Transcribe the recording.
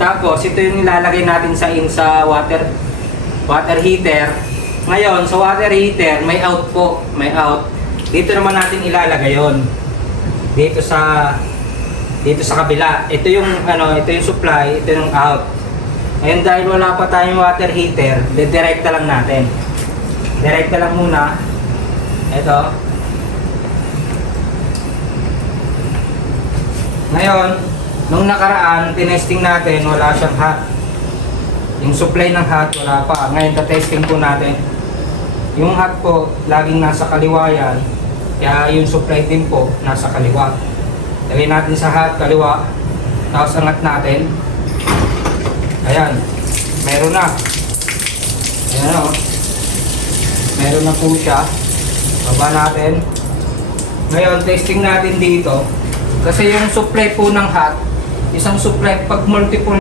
Tapos, ito yung ilalagay natin sa water heater. Ngayon, sa water heater, may out po. May out. Dito naman natin ilalagay yon. Dito sa kabila. Ito yung supply, ito yung out. Ngayon, dahil wala pa tayong water heater, direkta lang natin. Direkta lang muna. Ito. Ngayon, nung nakaraan, tinesting natin, wala siyang hot. Yung supply ng hot, wala pa. Ngayon, testing po natin. Yung hot po, laging nasa kaliwa yan. Kaya yung supply din po, nasa kaliwa. Lagay natin sa hot, kaliwa. Tapos angat natin. Ayan. Meron na. Ayan o. Meron na po siya. Baba natin. Ngayon, testing natin dito. Kasi yung supply po ng hot, isang supply pag multiple